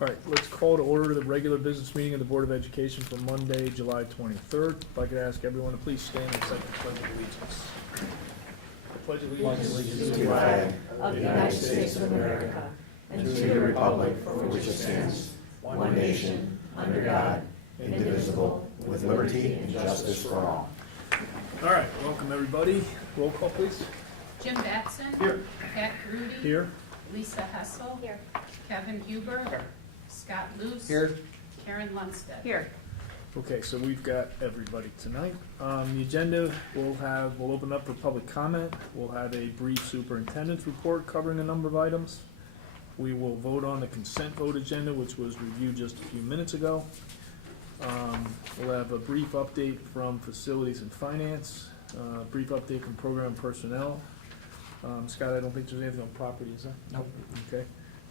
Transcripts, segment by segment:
All right, let's call to order the regular business meeting of the Board of Education for Monday, July 23rd. If I could ask everyone to please stand and recite the Pledge of Allegiance. I pledge allegiance to the flag of the United States of America and to the republic for which it stands, one nation, under God, indivisible, with liberty and justice for all. All right, welcome everybody. Roll call, please. Jim Batson. Here. Pat Grudy. Here. Lisa Hessel. Here. Kevin Huber. Here. Scott Luce. Here. Karen Lundstedt. Here. Okay, so we've got everybody tonight. The agenda, we'll open up for public comment. We'll have a brief superintendent's report covering a number of items. We will vote on the consent vote agenda, which was reviewed just a few minutes ago. We'll have a brief update from facilities and finance, a brief update from program personnel. Scott, I don't think there's anything on property, is there? Nope. Okay.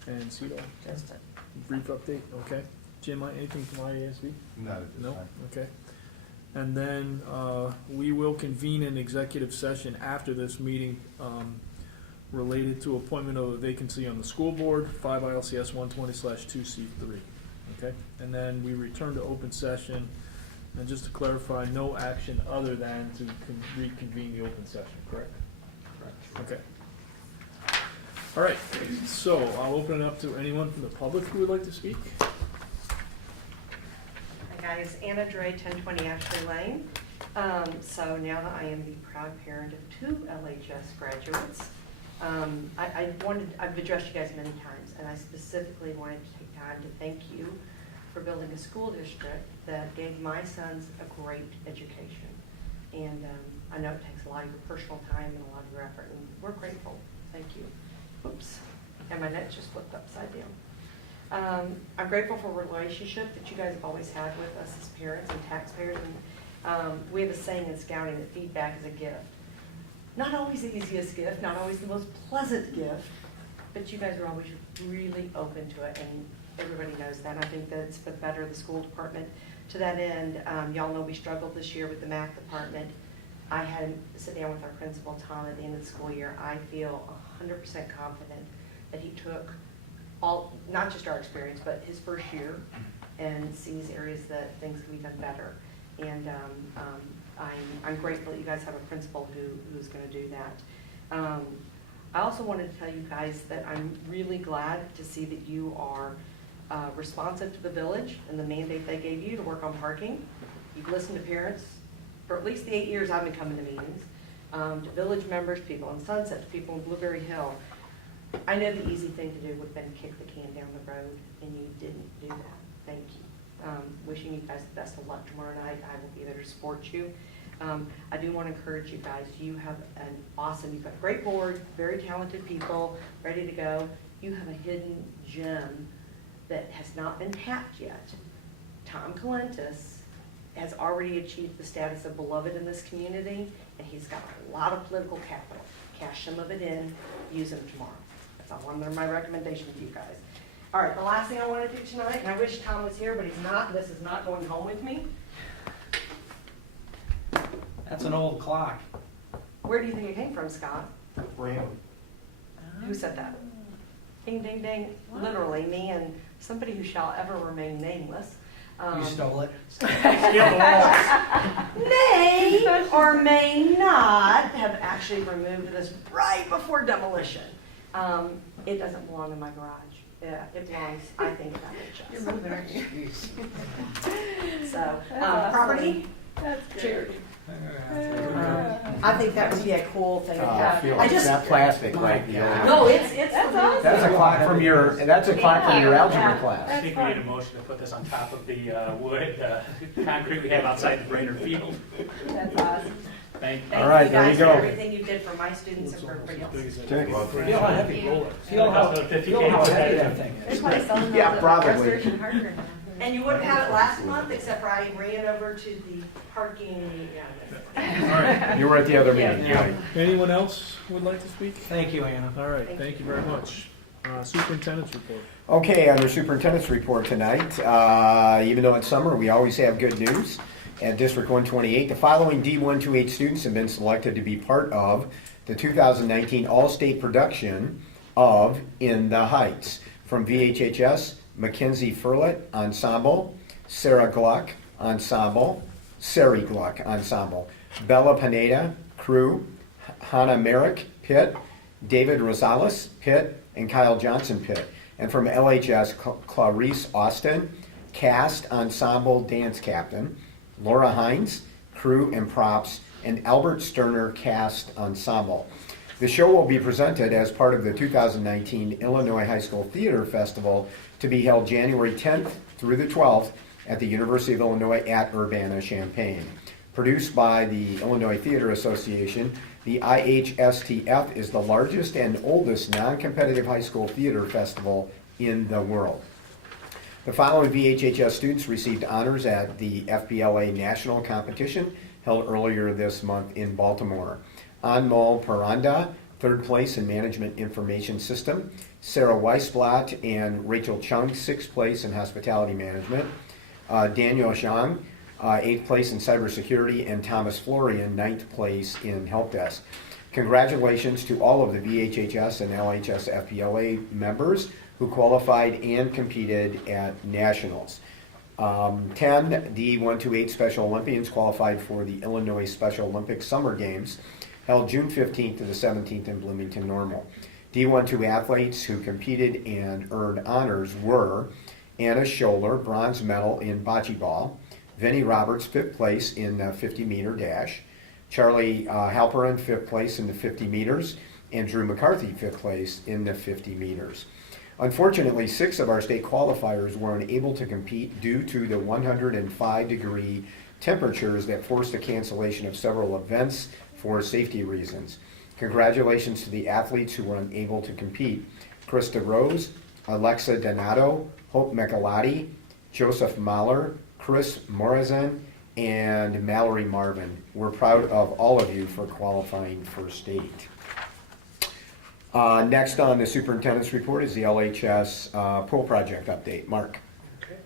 And Cito? Just it. Brief update, okay. Jim, anything from IASB? Not at this No? time. Okay. And then we will convene an executive session after this meeting related to appointment of a vacancy on the school board, 5 ILCS 120/2C3. Okay? And then we return to open session. And just to clarify, no action other than to reconvene the open session, correct? Correct. Okay. All right, so I'll open it up to anyone from the public who would like to speak. Hi guys, Anna Dre, 1020 Ashley Lane. So now that I am the proud parent of 2 LHS graduates, I've addressed you guys many times, and I specifically wanted to take time to thank you for building a school district that gave my sons a great education. And I know it takes a lot of your personal time and a lot of your effort, and we're grateful. Thank you. Oops, and my net just flipped upside down. I'm grateful for the relationship that you guys have always had with us as parents and taxpayers. And we have a saying in scouting that feedback is a gift. Not always the easiest gift, not always the most pleasant gift, but you guys are always really open to it, and everybody knows that. I think that it's for the better of the school department. To that end, y'all know we struggled this year with the math department. I had to sit down with our principal, Tom, at the end of the school year. I feel 100% confident that he took all, not just our experience, but his first year, and sees areas that things can be done better. And I'm grateful that you guys have a principal who's going to do that. I also wanted to tell you guys that I'm really glad to see that you are responsive to the village and the mandate they gave you to work on parking. You've listened to parents for at least the 8 years I've been coming to meetings, to village members, people in Sunset, to people in Blueberry Hill. I know the easy thing to do would have been kick the can down the road, and you didn't do that. Thank you. Wishing you guys the best of luck tomorrow night. I will be there to support you. I do want to encourage you guys. You have an awesome, you've got a great board, very talented people, ready to go. You have a hidden gem that has not been tapped yet. Tom Calentis has already achieved the status of beloved in this community, and he's got a lot of political capital. Cash some of it in, use them tomorrow. That's all one of my recommendations to you guys. All right, the last thing I want to do tonight, and I wish Tom was here, but he's not, and this is not going home with me. That's an old clock. Where do you think it came from, Scott? Ram. Who said that? Ding, ding, ding. Literally, me and somebody who shall ever remain nameless. You stole it. May or may not have actually removed this right before demolition. It doesn't belong in my garage. Yeah, it belongs, I think, in that chest. You're moving, aren't you? So, property, charity. I think that would be a cool thing to have. I I just, that plastic, like, you know. no, it's awesome. That's a clock from your, that's a clock from your algebra I class. think we need a motion to put this on top of the wood, concrete we have outside the Brainerd Field. That's awesome. Thank you. Thank All right, you there you guys for go. everything you did for my students and for everybody else. Feel how heavy, feel how heavy that thing is. Yeah, probably. And you wouldn't have it last month, except for I ran over to the parking. All right. You were at the other meeting. Yeah. Anyone else would like to speak? Thank you, Anna. All right, thank you very much. Superintendent's report. Okay, under superintendent's report tonight, even though it's summer, we always have good news. At District 128, the following D128 students have been selected to be part of the 2019 All-State production of In the Heights. From VHHS, Mackenzie Furlet, Ensemble, Sarah Gluck, Ensemble, Sari Gluck, Ensemble, Bella Pineda, Crew, Hannah Merrick, Pit, David Rosales, Pit, and Kyle Johnson, Pit. And from LHS, Clarice Austin, Cast, Ensemble, Dance Captain, Laura Hines, Crew and Props, and Albert Sterner, Cast, Ensemble. The show will be presented as part of the 2019 Illinois High School Theater Festival to be held January 10th through the 12th at the University of Illinois at Urbana-Champaign. Produced by the Illinois Theater Association, the IHSTF is the largest and oldest non-competitive high school theater festival in the world. The following VHHS students received honors at the FBLA National Competition held earlier this month in Baltimore. Anmol Paranda, third place in Management Information System. Sarah Weisblatt and Rachel Chung, sixth place in Hospitality Management. Daniel Zhang, eighth place in Cybersecurity, and Thomas Florian, ninth place in Help Desk. Congratulations to all of the VHHS and LHS FBLA members who qualified and competed at nationals. 10 D128 Special Olympians qualified for the Illinois Special Olympics Summer Games held June 15th to the 17th in Bloomington Normal. D12 athletes who competed and earned honors were Anna Scholler, bronze medal in bocce ball, Vinnie Roberts, fifth place in the 50-meter dash, Charlie Halperin, fifth place in the 50 meters, and Drew McCarthy, fifth place in the 50 meters. Unfortunately, 6 of our state qualifiers were unable to compete due to the 105-degree temperatures that forced the cancellation of several events for safety reasons. Congratulations to the athletes who were unable to compete: Krista Rose, Alexa Donato, Hope Michelati, Joseph Mahler, Chris Morazan, and Mallory Marvin. We're proud of all of you for qualifying for state. Next on the superintendent's report is the LHS pool project update. Mark. Okay.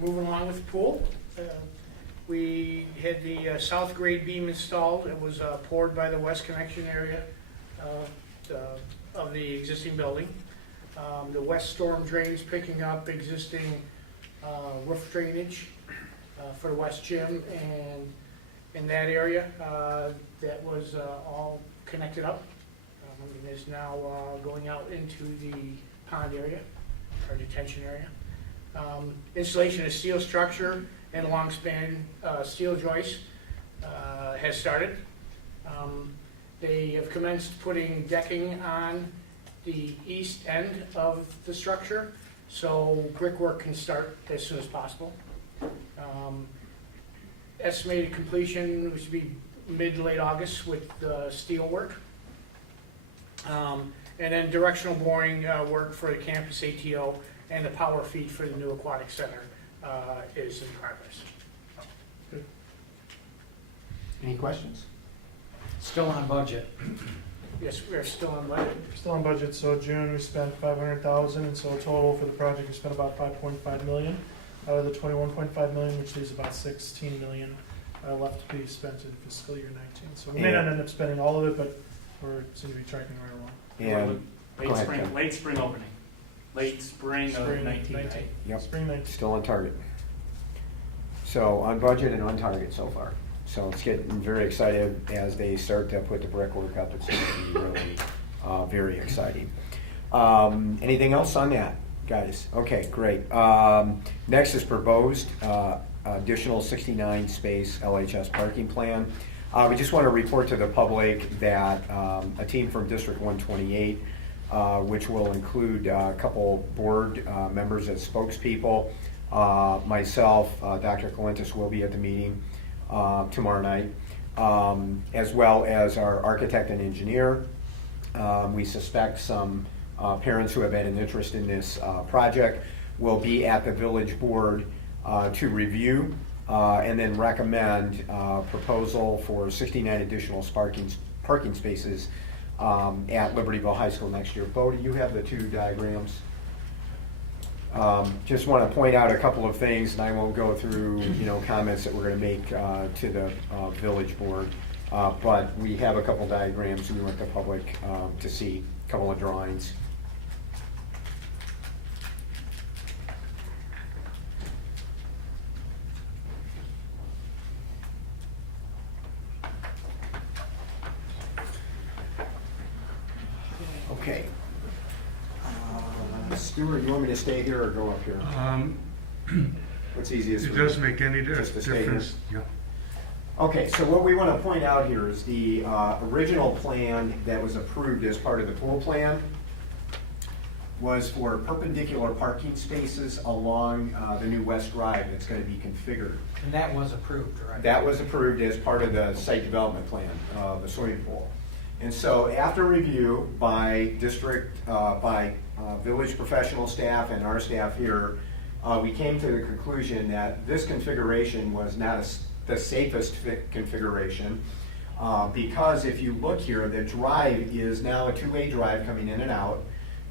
Moving along with the pool. We had the south grade beam installed. It was poured by the west connection area of the existing building. The west storm drain is picking up existing roof drainage for the west gym, and in that area that was all connected up. And is now going out into the pond area, or detention area. Installation of steel structure and a long span steel joist has started. They have commenced putting decking on the east end of the structure, so brickwork can start as soon as possible. Estimated completion should be mid to late August with steel work. And then directional boring work for the campus ATO and the power feed for the new aquatic center is in progress. Good. Any questions? Still on budget. Yes, we are still on budget. Still on budget, so June we spent 500,000, and so total for the project we spent about 5.5 million out of the 21.5 million, which leaves about 16 million left to be spent in fiscal year 19. So we may not end up spending all of it, but we're seem to be tracking right along. And go ahead, Ken. Late spring opening. Late spring of 19, right? Yep. Spring 19. Still on target. So on budget and on target so far. So it's getting very excited as they start to put the brickwork up. It's going to be really very exciting. Anything else on that, guys? Okay, great. Next is proposed additional 69 space LHS parking plan. We just want to report to the public that a team from District 128, which will include a couple board members as spokespeople, myself, Dr. Colentus will be at the meeting tomorrow night, as well as our architect and engineer. We suspect some parents who have had an interest in this project will be at the village board to review and then recommend proposal for 69 additional parking spaces at Libertyville High School next year. Bo, do you have the 2 diagrams? Just want to point out a couple of things, and I won't go through comments that we're going to make to the village board, but we have a couple diagrams we want the public to see, a couple of drawings. Stuart, you want me to stay here or go up here? What's easiest It for you? doesn't make any Just to stay here? difference. Yeah. Okay, so what we want to point out here is the original plan that was approved as part of the pool plan was for perpendicular parking spaces along the new West Drive that's going to be configured. And that was approved, right? That was approved as part of the site development plan, the swimming pool. And so after review by village professional staff and our staff here, we came to the conclusion that this configuration was not the safest configuration, because if you look here, the drive is now a two-way drive coming in and out,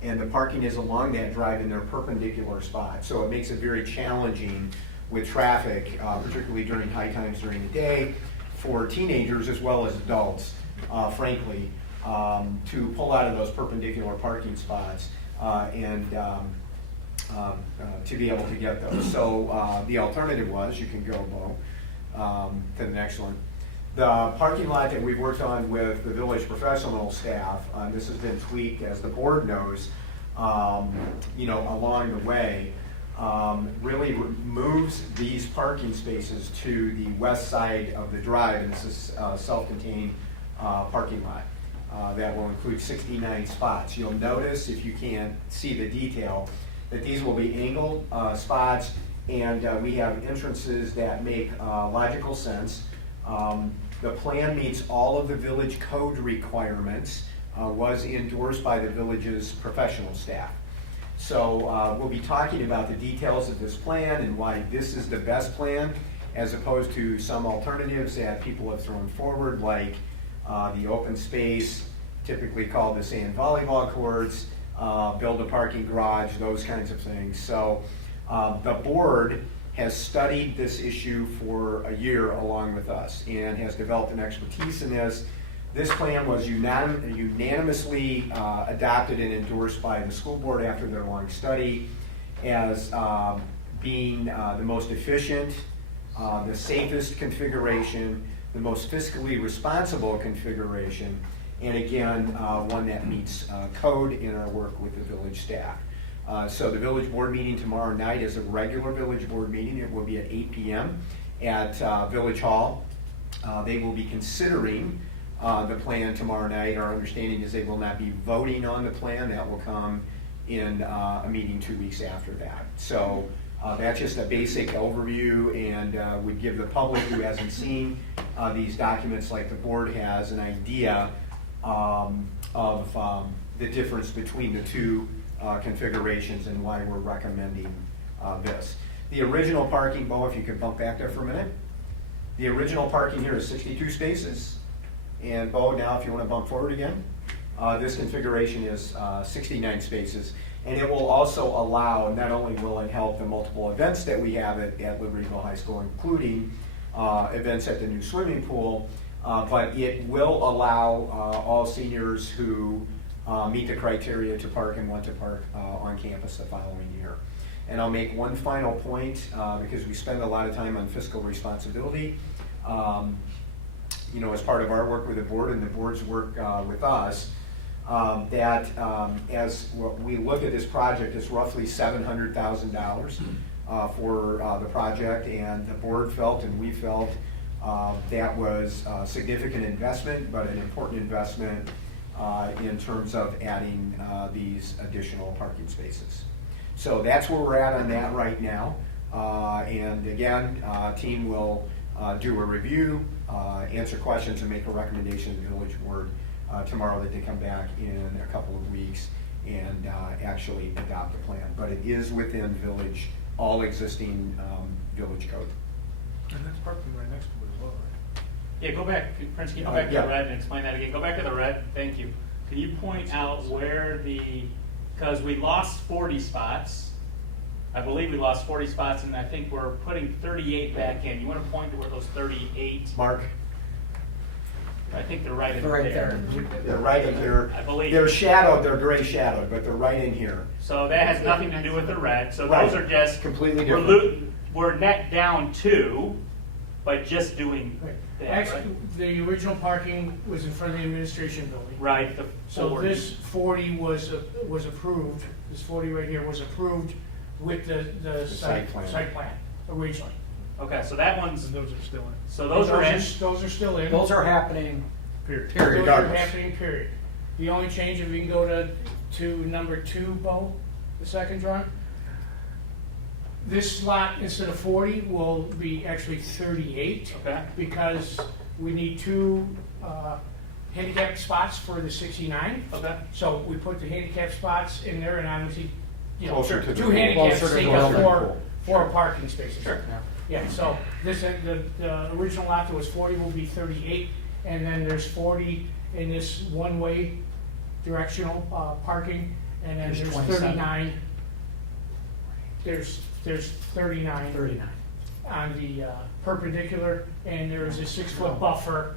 and the parking is along that drive in their perpendicular spot. So it makes it very challenging with traffic, particularly during high times during the day, for teenagers as well as adults, frankly, to pull out of those perpendicular parking spots and to be able to get those. So the alternative was, you can go, Bo, to the next one. The parking lot that we've worked on with the village professional staff, this has been tweaked, as the board knows, along the way, really moves these parking spaces to the west side of the drive, and this is a self-contained parking lot that will include 69 spots. You'll notice, if you can't see the detail, that these will be angled spots, and we have entrances that make logical sense. The plan meets all of the village code requirements, was endorsed by the village's professional staff. So we'll be talking about the details of this plan and why this is the best plan, as opposed to some alternatives that people have thrown forward, like the open space, typically called the sand volleyball courts, build a parking garage, those kinds of things. So the board has studied this issue for a year along with us and has developed an expertise in this. This plan was unanimously adopted and endorsed by the school board after their long study as being the most efficient, the safest configuration, the most fiscally responsible configuration, and again, one that meets code in our work with the village staff. So the village board meeting tomorrow night is a regular village board meeting. It will be at 8 p.m. at Village Hall. They will be considering the plan tomorrow night. Our understanding is they will not be voting on the plan. That will come in a meeting 2 weeks after that. So that's just a basic overview, and would give the public who hasn't seen these documents like the board has an idea of the difference between the two configurations and why we're recommending this. The original parking, Bo, if you could bump back there for a minute. The original parking here is 62 spaces. And Bo, now if you want to bump forward again, this configuration is 69 spaces. And it will also allow, not only will it help the multiple events that we have at Libertyville High School, including events at the new swimming pool, but it will allow all seniors who meet the criteria to park and want to park on campus the following year. And I'll make one final point, because we spend a lot of time on fiscal responsibility. As part of our work with the board and the board's work with us, that as we look at this project, it's roughly $700,000 for the project, and the board felt and we felt that was a significant investment, but an important investment in terms of adding these additional parking spaces. So that's where we're at on that right now. And again, team will do a review, answer questions, and make a recommendation to the village board tomorrow that they come back in a couple of weeks and actually adopt the plan. But it is within village, all existing village code. And that's parking right next to it as well, right? Yeah, go back, Prince, can you go back to Yeah. the red and explain that again? Go back to the red, thank you. Can you point out where because we lost 40 spots. I believe we lost 40 spots, and I think we're putting 38 back in. You want to point to where those 38, Mark? I think they're right in They're right there. They're right in here. I believe. They're shadowed, they're gray shadowed, but they're right in here. So that has nothing to do with the red. So Right. those are just, Completely we're different. we're net down 2, by just doing Right. that, Actually, right? the original parking was in front of the administration building. Right, the So 40. this 40 was approved, this 40 right here was approved with the site plan. site plan originally. Okay, so that one's, And those are still in, so those are in. Those are still in. Those are happening, period. Those are Regardless. happening, period. The only change, if we can go to number 2, Bo, the second drawing. This slot, instead of 40, will be actually 38. Okay. Because we need 2 handicap spots for the 69. Okay. So we put the handicap spots in there, and obviously, you know, Closer to the 2 pool. handicaps Closer to take the up building. 4 parking spaces. Sure. yeah. Yeah, so this, the original lot that was 40 will be 38, and then there's 40 in this one-way directional parking, and then There's there's 27. 39. There's 39 39. on the perpendicular, and there's a 6-foot buffer,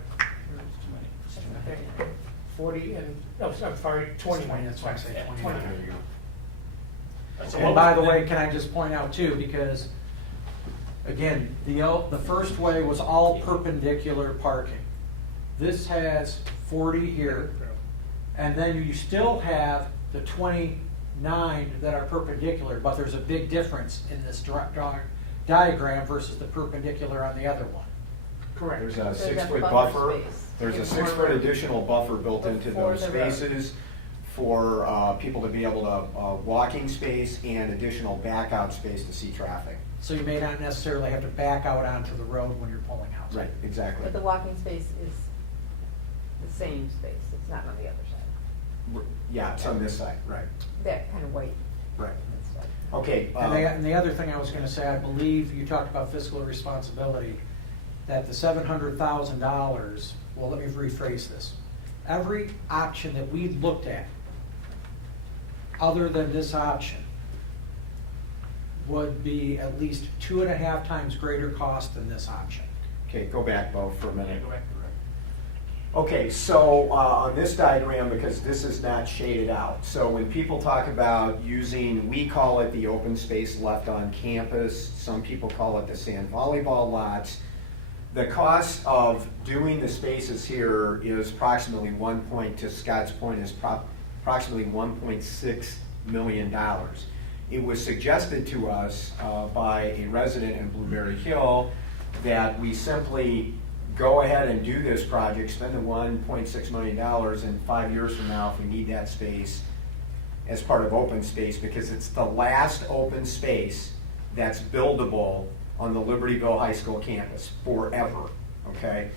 40 and, oh, I'm sorry, 21. That's why I say 20. 29. There you go. So And what by was the way, can I just point out too, because, again, the first way was all perpendicular parking. This has 40 here, and then you still have the 29 that are perpendicular, but there's a big difference in this diagram versus the perpendicular on the other one. Correct. There's a There's a 6-foot buffer buffer, space. there's a It's 6-foot more- additional buffer built into Before those the road. spaces for people to be able to, walking space and additional back out space to see traffic. So you may not necessarily have to back out onto the road when you're pulling out. Right, exactly. But the walking space is the same space, it's not on the other side. Yeah, it's on this side, right, That kind of white right. stuff. Okay. And the other thing I was gonna say, I believe you talked about fiscal responsibility, that the $700,000, well, let me rephrase this. Every option that we looked at, other than this option, would be at least 2.5 times greater cost than this option. Okay, go back, Bo, for a Yeah, minute. go back to the right. Okay, so on this diagram, because this is not shaded out, so when people talk about using, we call it the open space left on campus, some people call it the sand volleyball lots. The cost of doing the spaces here is approximately to Scott's point, is approximately $1.6 million. It was suggested to us by a resident in Blueberry Hill that we simply go ahead and do this project, spend the $1.6 million, and 5 years from now, if we need that space as part of open space, because it's the last open space that's buildable on the Libertyville High School campus forever, okay?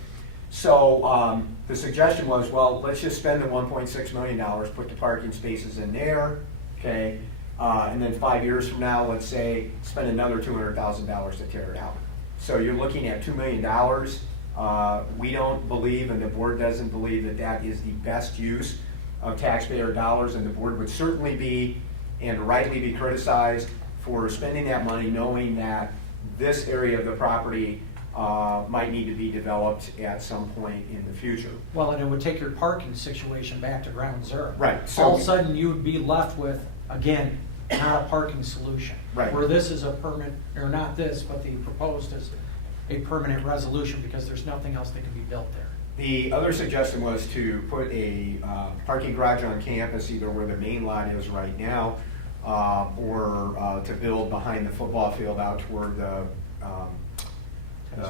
So the suggestion was, well, let's just spend the $1.6 million, put the parking spaces in there, okay? And then 5 years from now, let's say, spend another $200,000 to tear it out. So you're looking at $2 million. We don't believe, and the board doesn't believe, that that is the best use of taxpayer dollars, and the board would certainly be, and rightly be, criticized for spending that money knowing that this area of the property might need to be developed at some point in the future. Well, and it would take your parking situation back to ground zero. Right, so- All of a sudden, you would be left with, again, not a parking solution. Right. Where this is a permanent, or not this, but the proposed is a permanent resolution because there's nothing else that can be built there. The other suggestion was to put a parking garage on campus, either where the main lot is right now, or to build behind the football field out toward the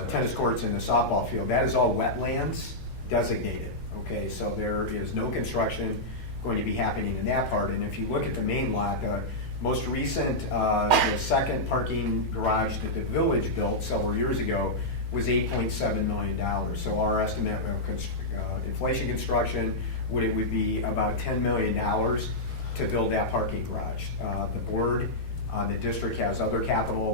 tennis courts and the softball field. That is all wetlands designated, okay? So there is no construction going to be happening in that part. And if you look at the main lot, most recent, the second parking garage that the village built several years ago was $8.7 million. So our estimate of inflation construction would be about $10 million to build that parking garage. The board, the district has other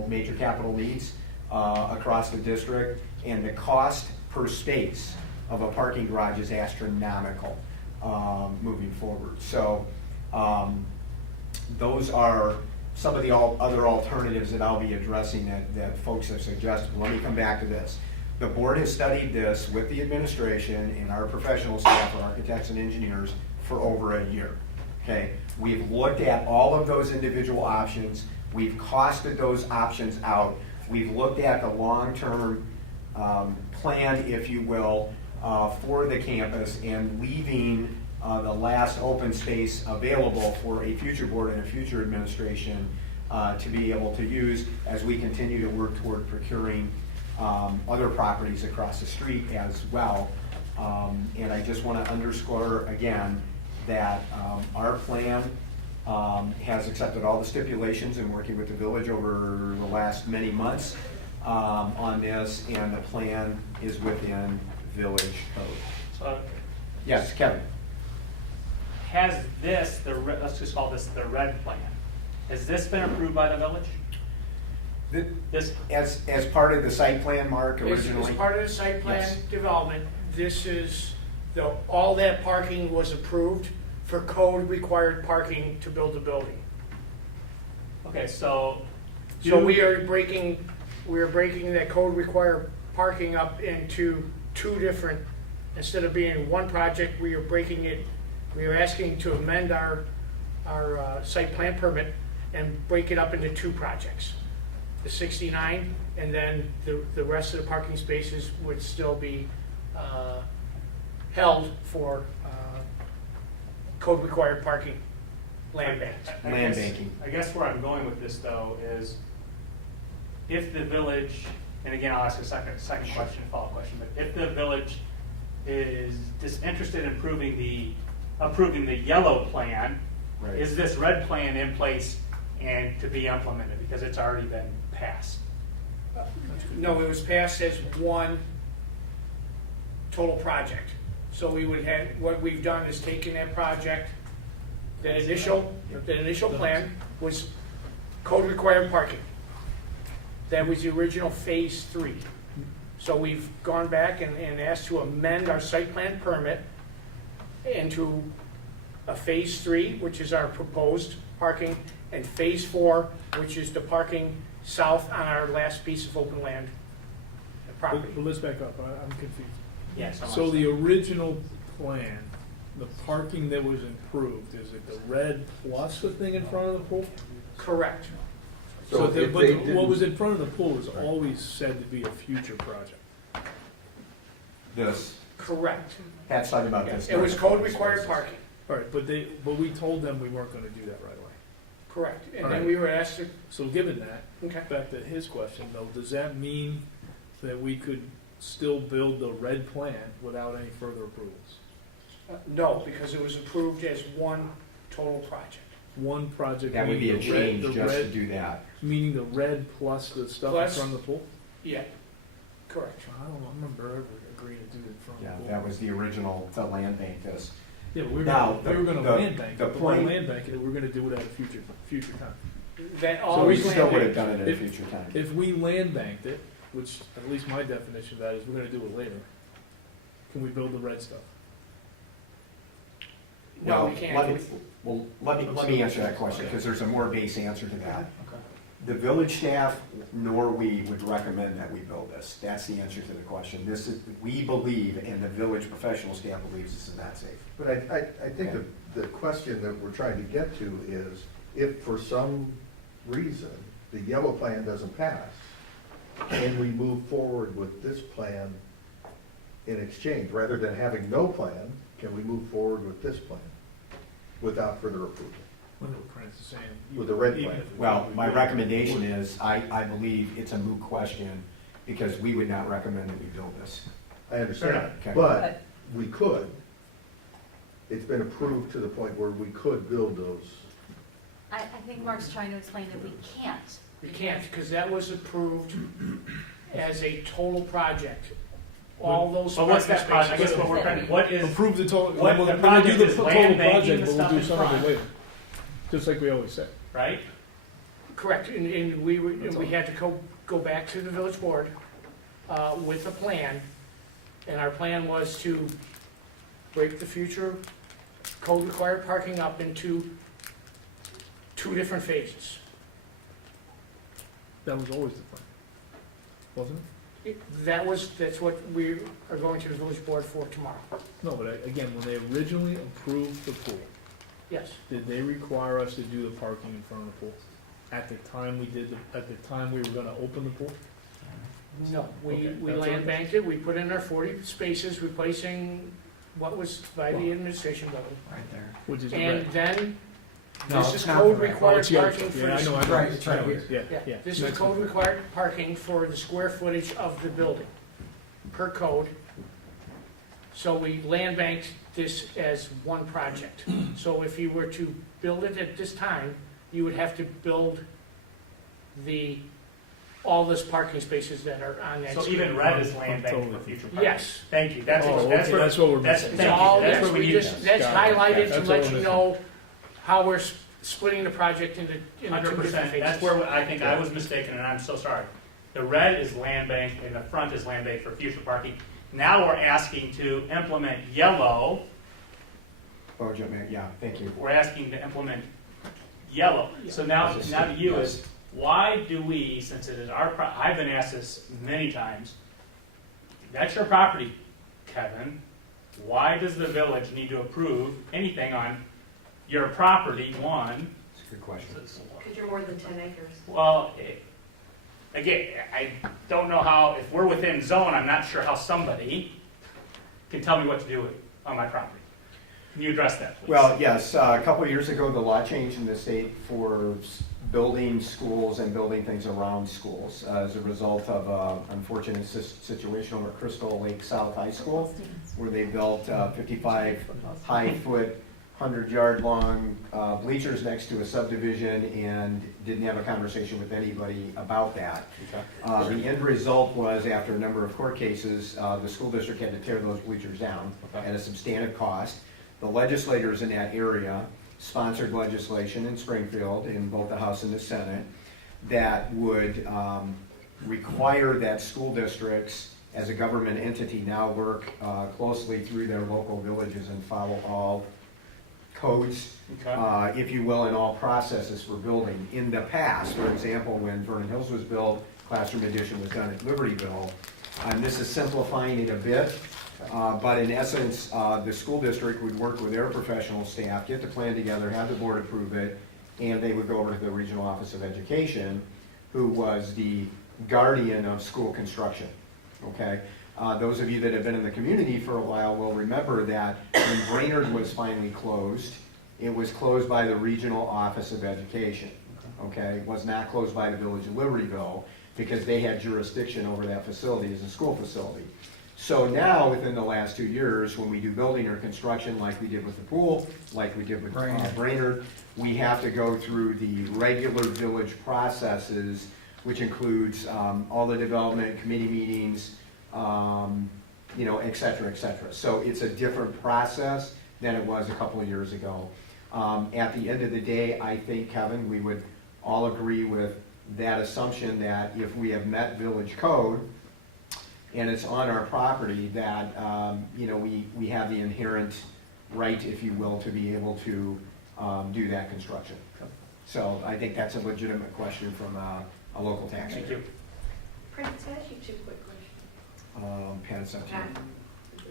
major capital needs across the district, and the cost per space of a parking garage is astronomical moving forward. So those are some of the other alternatives that I'll be addressing that folks have suggested. Let me come back to this. The board has studied this with the administration and our professional staff, our architects and engineers, for over a year. Okay, we've looked at all of those individual options. We've costed those options out. We've looked at the long-term plan, if you will, for the campus and leaving the last open space available for a future board and a future administration to be able to use as we continue to work toward procuring other properties across the street as well. And I just want to underscore again that our plan has accepted all the stipulations in working with the village over the last many months on this, and the plan is within village code. So Yes, Kevin? has this, let's just call this the red plan, has this been approved by the village? This, As part of the site plan, Mark, As originally? part of the site plan Yes. development, this is, all that parking was approved for code-required parking to build the building. okay, so. So we are breaking that code-required parking up into two different, instead of being one project, we are breaking it, we are asking to amend our site plan permit and break it up into two projects. The 69, and then the rest of the parking spaces would still be held for code-required parking, land bank. Land banking. I guess where I'm going with this though is if the village, and again, I'll ask a second question, follow-up question, but if the village is disinterested in approving the yellow plan, Right. is this red plan in place and to be implemented because it's already been passed? No, it was passed as one total project. So we would have, what we've done is taken that project, the initial plan was code-required parking. That was the original phase 3. So we've gone back and asked to amend our site plan permit into a phase 3, which is our proposed parking, and phase 4, which is the parking south on our last piece of open land property. But let's back up, I'm confused. Yeah, So the original plan, the parking that was improved, is it the red plus the thing in front of the pool? Correct. So, if they but didn't- what was in front of the pool was always said to be a future project. This, Correct. Pat's talking about this. It was code-required parking. All right, but we told them we weren't gonna do that right away. Correct. And All then right. we were asked to, So given that, okay. back to his question though, does that mean that we could still build the red plan without any further approvals? No, because it was approved as one total project. One project. That would be a meaning the red- change the just to red- do that. Meaning the red plus the stuff in Plus- front of the pool? Yeah, correct. I don't remember ever agreeing to do it in front of Yeah, the pool. that was the original, the land bank this. Yeah, but we were Now, gonna, we were gonna the- land bank the it, but point- by land bank it, we're gonna do it at a future time. That So So we always still would landed, have done it at a if- future time. If we land banked it, which at least my definition of that is we're gonna do it later, can we build the red stuff? no, Well, we can't. let me answer that question, because there's a more base answer to that. Okay. The village staff nor we would recommend that we build this. That's the answer to the question. This is, we believe, and the village professional staff believes this is not safe. But I think the question that we're trying to get to is, if for some reason the yellow plan doesn't pass, can we move forward with this plan in exchange? Rather than having no plan, can we move forward with this plan without further approval? What Prince is saying. With the red even plan. if we- Well, we my would- recommendation is, I believe it's a moot question, because we would not recommend that we build this. I understand, Okay. but we could. It's been approved to the point where we could build those. I think Mark's trying to explain that we can't. We can't, because that was approved as a total project. All those But what's parking that project? I guess spaces. what we're trying, what is, Approve the total, What we're the gonna do project the is total land banking project, the but we'll stuff do in some of front. it later. Just like we always say. right? Correct, and we had to go back to the village board with a plan, and our plan was to break the future code-required parking up into two different phases. That was always the plan, wasn't it? That's what we are going to the village board for tomorrow. No, but again, when they originally approved the pool, Yes, did they require us to do the parking in front of the pool? At the time we were gonna open the pool? No, we Okay, that's land okay. banked it, we put in our 40 spaces, replacing what was by the administration building. Right there. Which is the And red. then, No, this it's is not code the red. Oh, required it's yellow. parking for Yeah, I know, I know. Right, it's right I know. here. Yeah, Yeah, yeah. this is Next code one. required parking for the square footage of the building, per code. So we land banked this as one project. So if you were to build it at this time, you would have to build all those parking spaces that are on that So street. even red is land bank Totally. for future parking? Yes. Thank you, that's, Oh, what- okay, that's what we're that's, missing. It's thank all, you, that's yes, what we we need. just, that's Got it. highlighted to That's let all you we're know how we're splitting the project into two 100%, different phases. that's where I think I was mistaken, and I'm so sorry. The red is land bank, and the front is land bank for future parking. Now we're asking to implement yellow, Oh, yeah, thank you. we're asking to implement yellow. So now to you is, why do we, since it is our, I've been asked this many times, that's your property, Kevin. Why does the village need to approve anything on your property, one? That's a good question. Because you're more than 10 acres. Well, again, I don't know how, if we're within zone, I'm not sure how somebody can tell me what to do with on my property. Can you address that, please? Well, yes, a couple of years ago, the law changed in the state for building schools and building things around schools as a result of an unfortunate situation over at Crystal Lake South High School, where they built 55 high-foot, 100-yard-long bleachers next to a subdivision and didn't have a conversation with anybody about that. The end result was, after a number of court cases, the school district had to tear those bleachers down at a substantive cost. The legislators in that area sponsored legislation in Springfield, in both the House and the Senate, that would require that school districts, as a government entity, now work closely through their local villages and follow all codes, if you will, and all processes for building. In the past, for example, when Vernon Hills was built, classroom addition was done at Libertyville, and this is simplifying it a bit, but in essence, the school district would work with their professional staff, get the plan together, have the board approve it, and they would go over to the Regional Office of Education, who was the guardian of school construction, okay? Those of you that have been in the community for a while will remember that when Brainerd was finally closed, it was closed by the Regional Office of Education, okay? It was not closed by the Village of Libertyville, because they had jurisdiction over that facility as a school facility. So now, within the last 2 years, when we do building or construction like we did with the pool, like we did with Brainerd, we have to go through the regular village processes, which includes all the development committee meetings, et cetera, et cetera. So it's a different process than it was a couple of years ago. At the end of the day, I think, Kevin, we would all agree with that assumption that if we have met village code, and it's on our property, that, we have the inherent right, if you will, to be able to do that construction. So I think that's a legitimate question from a local taxpayer. Thank you. Prince, can I ask you two quick questions? Pat, it's up to you. Pat,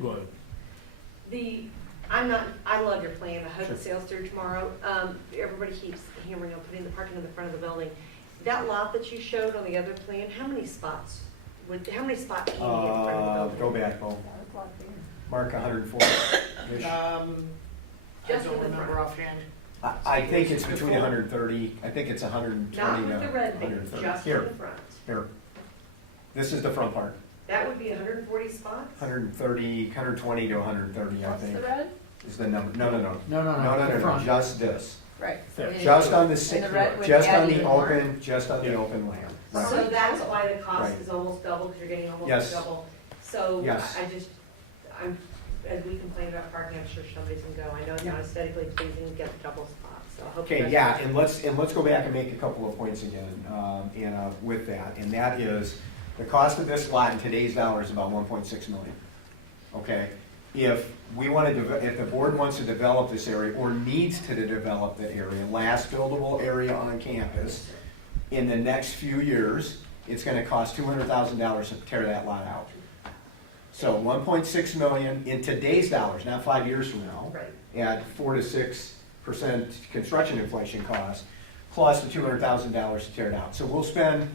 Go ahead. I love your plan, I hope Sure. it sails through tomorrow. Everybody keeps hammering on putting the parking in the front of the building. That lot that you showed on the other plan, how many spots can you get in front of the building? Go back, Bo. Mark 140. I Just don't for the remember front. offhand. I think it's between 130, I think it's 120 Not to with the red band, 130. just in Here, the front. here. This is the front part. That would be 140 spots? 130, 120 to 130, I What's think, the red? is the number. No, The front. just this. Right. so Yeah. it is- Just on the, and the red would just add on the even more. open, just on the open land. Right. So that's why the cost Right. is almost double, because you're getting almost Yes. double. So Yes. as we complain about parking, I'm sure somebody's gonna go. I know it's not aesthetically pleasing to get double spots, so I hope. you Okay, guys- yeah, and let's go back and make a couple of points again, Anna, with that, and that is, the cost of this lot in today's dollars is about 1.6 million. Okay, if the board wants to develop this area, or needs to develop the area, last buildable area on campus, in the next few years, it's gonna cost $200,000 to tear that lot out. So 1.6 million in today's dollars, not 5 years from now, Right. at 4 to 6% construction inflation cost, plus the $200,000 to tear it out. So we'll spend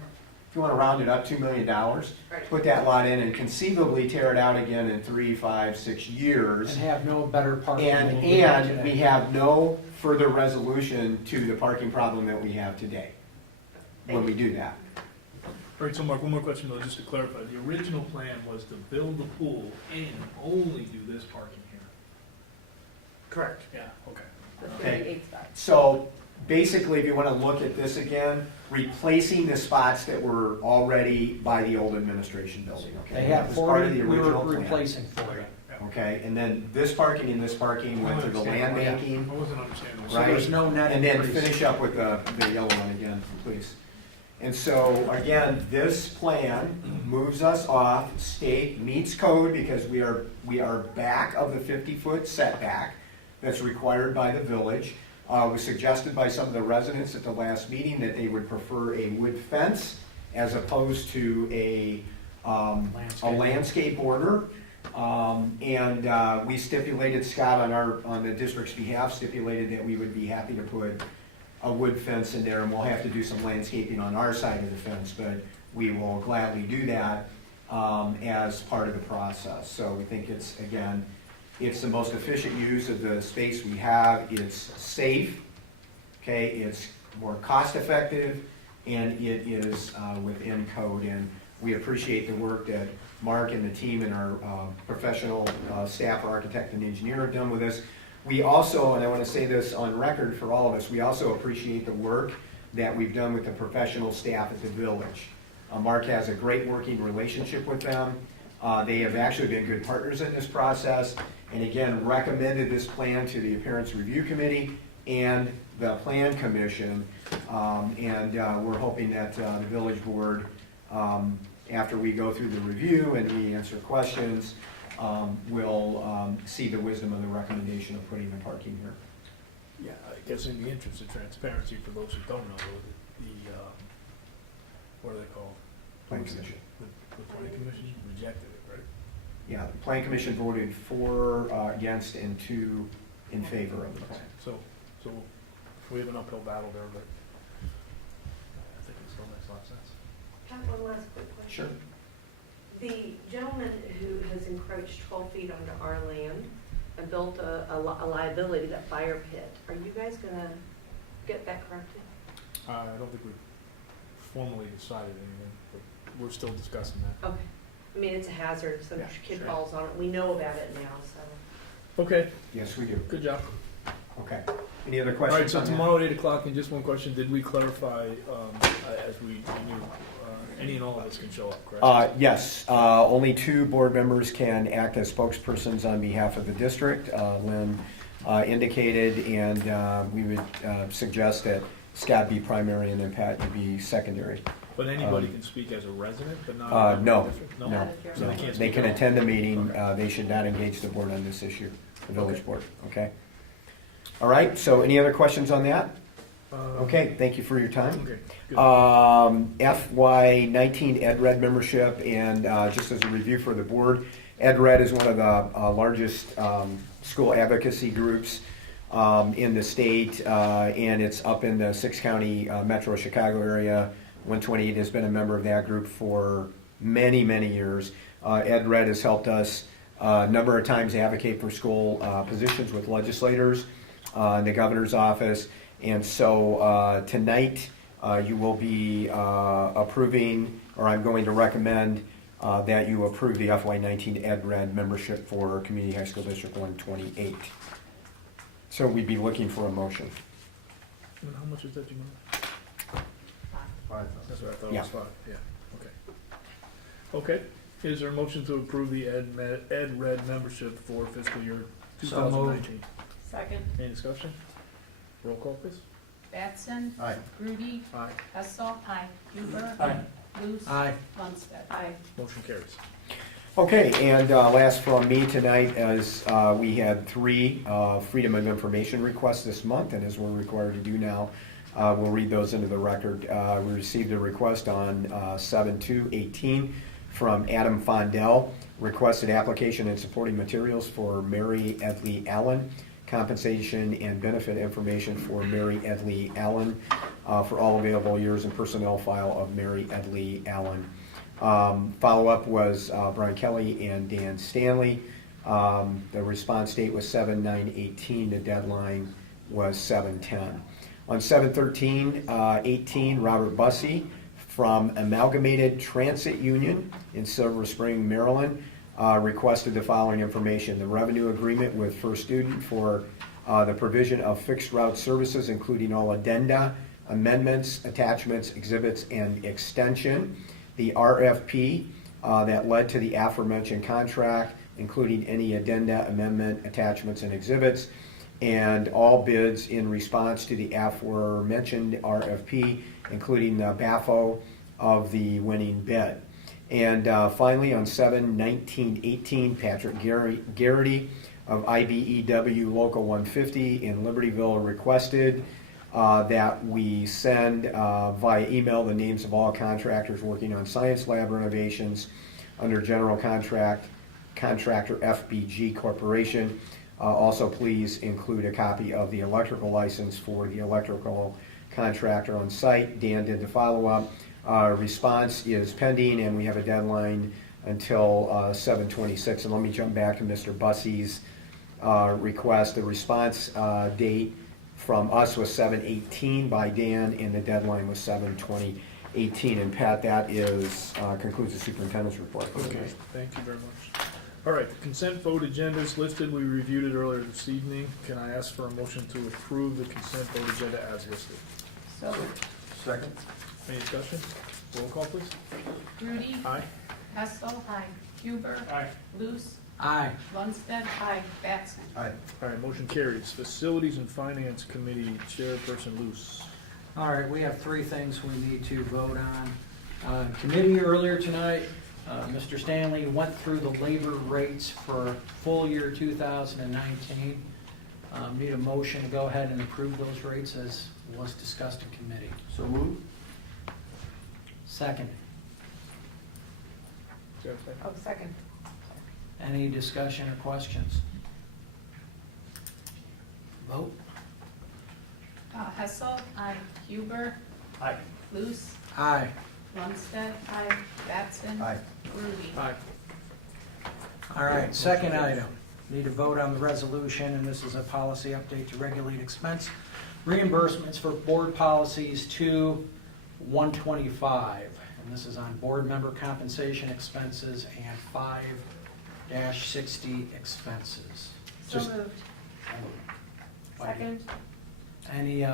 if you want to round it up, $2 million. Right. Put that lot in and conceivably tear it out again in 3, 5, 6 years. And have no better parking. And, than we have and we today. have no further resolution to the parking problem that we have today when we do that. All right, so Mark, one more question though, just to clarify. The original plan was to build the pool and only do this parking here. Correct. Yeah, okay. The Okay. 38 spots. So basically, if you want to look at this again, replacing the spots that were already by the old administration building, okay? They That had was part of 40, the we were original plan. replacing 40. Okay, and then this parking and this parking went to the land banking, I wasn't understanding. So right? there's no net And then increase. finish up with the yellow one again, please. And so, again, this plan moves us off, state meets code because we are back of the 50-foot setback that's required by the village. It was suggested by some of the residents at the last meeting that they would prefer a wood fence as opposed to a landscape border. And we stipulated, Scott, on the district's behalf, stipulated that we would be happy to put a wood fence in there, and we'll have to do some landscaping on our side of the fence, but we will gladly do that as part of the process. So we think it's, again, it's the most efficient use of the space we have. It's safe, okay, it's more cost-effective, and it is within code. And we appreciate the work that Mark and the team and our professional staff, our architect and engineer have done with us. We also, and I want to say this on record for all of us, we also appreciate the work that we've done with the professional staff at the village. Mark has a great working relationship with them. They have actually been good partners in this process, and again, recommended this plan to the Appearance Review Committee and the Plan Commission. We're hoping that the village board, after we go through the review and we answer questions, will see the wisdom of the recommendation of putting the parking here. Yeah, I guess in the interest of transparency, for those who don't know, the what are they called? Plan Commission. The planning commission rejected it, right? Yeah, the Plan Commission voted 4 against and 2 in favor of the plan. So we have an uphill battle there, but I think it still makes a lot of sense. Have one last quick question. Sure. The gentleman who has encroached 12 feet onto our land and built a liability, that fire pit, are you guys gonna get that corrected? I don't think we've formally decided anything, but we're still discussing that. Okay. I mean, it's a hazard, some Yeah, kid sure. falls on it, we know about it now, so. Okay, Yes, we do. good job. Okay. Any other All questions? right, so on that? tomorrow at 8 o'clock, and just one question, did we clarify, as we knew, any and all of us can show up, correct? Yes, only 2 board members can act as spokespersons on behalf of the district. Lynn indicated, and we would suggest that Scott be primary and then Pat you be secondary. But anybody can speak as a resident, but not. No, No? no. So they can't They speak can at all? attend the meeting, Okay. they should not engage the board on this issue, the village Okay. board, okay? All right, so any other questions on that? Uh, Okay, thank you for your time. Okay, good. FY19 Ed Red membership, and just as a review for the board, Ed Red is one of the largest school advocacy groups in the state, and it's up in the 6-county metro Chicago area. 128 has been a member of that group for many, many years. Ed Red has helped us a number of times advocate for school positions with legislators in the governor's office. And so tonight you will be approving, or I'm going to recommend that you approve the FY19 Ed Red membership for Community High School District 128. So we'd be looking for a motion. And how much is that, you know? 5,000. That's what I thought it Yeah. was 5, yeah, okay. Okay, is there a motion to approve the Ed Red membership for fiscal year So moved. 2019? Second. Any discussion? Roll call, please. Batson. Aye. Grudy. Aye. Hessel. Aye. Huber. Aye. Luce. Aye. Lundstedt. Aye. Motion carries. Okay, and last from me tonight is we had 3 Freedom of Information requests this month, and as we're required to do now, we'll read those into the record. We received a request on 7/2/18 from Adam Fondell, requested application and supporting materials for Mary Edley Allen, compensation and benefit information for Mary Edley Allen. for all available years in personnel file of Mary Edley Allen. Follow-up was Brian Kelly and Dan Stanley. The response date was 7/9/18. The deadline was 7/10. On 7/13/18, Robert Bussey from Amalgamated Transit Union in Silver Spring, Maryland, requested the following information: the revenue agreement with First Student for the provision of fixed route services, including all addenda, amendments, attachments, exhibits, and extension. The RFP that led to the aforementioned contract, including any addenda, amendment, attachments, and exhibits, and all bids in response to the aforementioned RFP, including the BAFO of the winning bid. And finally, on 7/19/18, Patrick Garrity of IBEW Local 150 in Libertyville requested that we send via email the names of all contractors working on science lab renovations under general contractor FBG Corporation. Also, please include a copy of the electrical license for the electrical contractor on site. Dan did the follow-up. Response is pending, and we have a deadline until 7/26. And let me jump back to Mr. Bussey's request. The response date from us was 7/18 by Dan, and the deadline was 7/20/18. And Pat, that is concludes the superintendent's report. Okay, thank you very much. All right, the consent vote agenda is listed. We reviewed it earlier this evening. Can I ask for a motion to approve the consent vote agenda as listed? So moved. Second? Any discussion? Roll call, please. Grudy. Aye. Hessel. Aye. Huber. Aye. Luce. Aye. Lundstedt. Aye. Batson. Aye. All right, motion carries. Facilities and Finance Committee Chairperson Luce. All right, we have three things we need to vote on. Committee earlier tonight, Mr. Stanley went through the labor rates for full year 2019. Need a motion to go ahead and approve those rates as was discussed in committee. So moved? Second. Is that a second? Oh, second. Any discussion or questions? Vote. Hessel. Aye. Huber. Aye. Luce. Aye. Lundstedt. Aye. Batson. Aye. Grudy. Aye. All right, second item. Need to vote on the resolution, and this is a policy update to regulate expense reimbursements for board policies 2/125. And this is on board member compensation expenses and 5-60 expenses. So Just- moved. Second. Any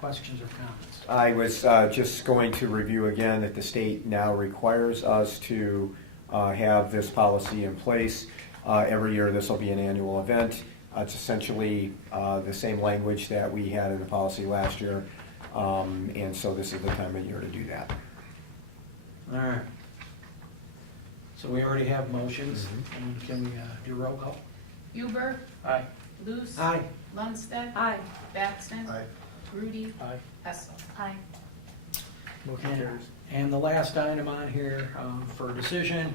questions or comments? I was just going to review again that the state now requires us to have this policy in place. Every year, this will be an annual event. It's essentially the same language that we had in the policy last year, and so this is the time of year to do that. All right. So we already have motions, and can we do roll call? Huber. Aye. Luce. Aye. Lundstedt. Aye. Batson. Aye. Grudy. Aye. Hessel. Aye. Motion carries. And the last item on here for decision,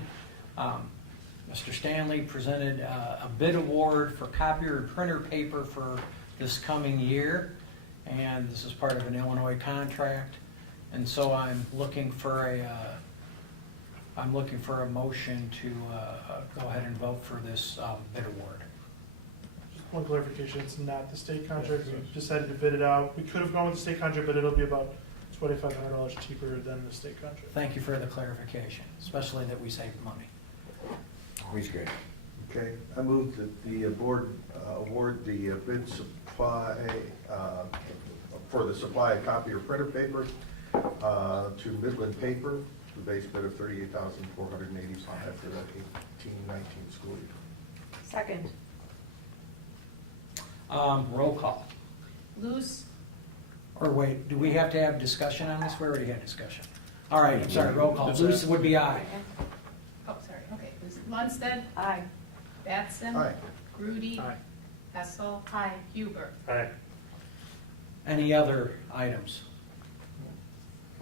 Mr. Stanley presented a bid award for copier and printer paper for this coming year, and this is part of an Illinois contract. And so I'm looking for a motion to go ahead and vote for this bid award. Just one clarification, it's not the state contract, we decided to bid it out. We could have gone with the state contract, but it'll be about $2,500 cheaper than the state contract. Thank you for the clarification, especially that we save money. Always good. Okay, I move that the board award the bid supply for the supply of copier printer paper to Midland Paper, the base bid of $38,485 for the 18-19 school year. Second. Roll call. Luce. Or wait, do we have to have discussion on this? We already had discussion. All right, I'm sorry, roll call. That's Luce it. would be aye. Oh, sorry. Okay. Luce. Lundstedt. Aye. Batson. Aye. Grudy. Aye. Hessel. Aye. Huber. Aye. Any other items?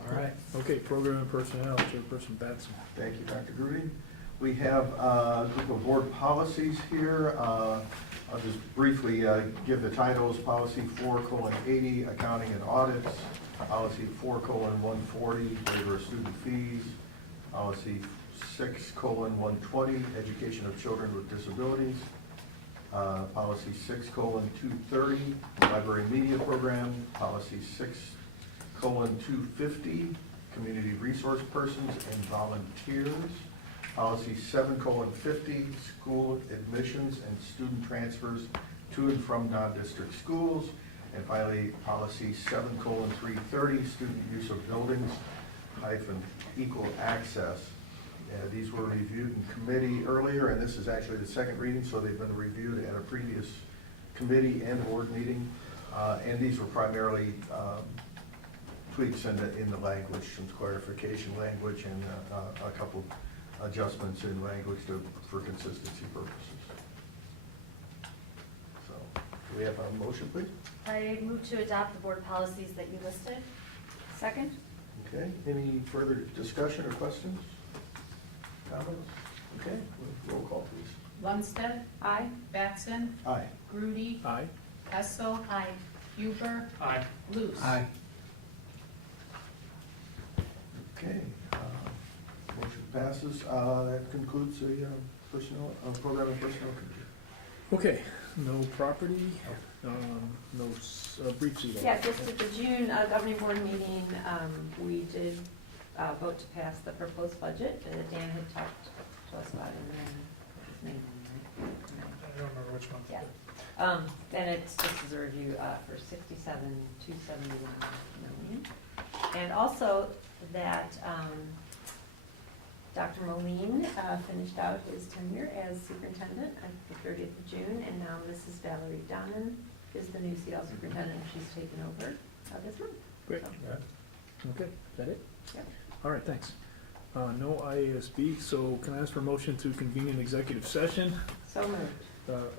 All right. Okay, Program and Personnel Chairperson Batson. Thank you, Dr. Grudy. We have a group of board policies here. I'll just briefly give the titles. Policy 4:80, accounting and audits. Policy 4:140, waiver of student fees. Policy 6:120, education of children with disabilities. Policy 6:230, library media program. Policy 6:250, community resource persons and volunteers. Policy 7:50, school admissions and student transfers to and from non-district schools. And finally, policy 7:330, student use of buildings - equal access. These were reviewed in committee earlier, and this is actually the second reading, so they've been reviewed at a previous committee and board meeting. And these were primarily tweaks in the language, some clarification language, and a couple adjustments in language for consistency purposes. So, do we have a motion, please? I move to adopt the board policies that you listed. Second? Okay, any further discussion or questions? Comments? Okay, roll call, please. Lundstedt, Aye. Batson, Aye. Grudy, Aye. Hessel, Aye. Huber, Aye. Luce. Okay, motion passes. That concludes the personnel, program and personnel committee. Okay, no property, no brief CEDO. Yeah, just at the June governing board meeting, we did vote to pass the proposed budget that Dan had talked to us about in May, right? I don't remember which one. Yeah. And it's just as a review for 67,271 million. And also that Dr. Moline finished out his tenure as superintendent on the 30th of June, and now Mrs. Valerie Donnan is the new CL superintendent. She's taken over this month. Great. So, Okay, is that it? Yep. All right, thanks. No IASB, so can I ask for a motion to convene an executive session? So moved.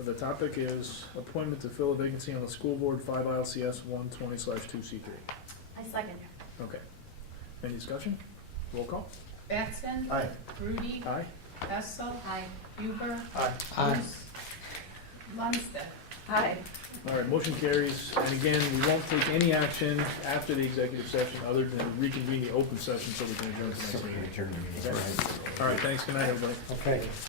The topic is appointment to fill a vacancy on the school board, 5 ILCS 120/2C3. I second. Okay. Any discussion? Roll call? Batson, Aye. Grudy, Aye. Hessel, Aye. Huber, Aye. Luce. Lundstedt. Hi. All right, motion carries. And again, we won't take any action after the executive session other than reconvene the open session so we can adjourn to the next So we meeting. adjourn the meeting. Okay. All right, thanks. Good night, everybody. Okay.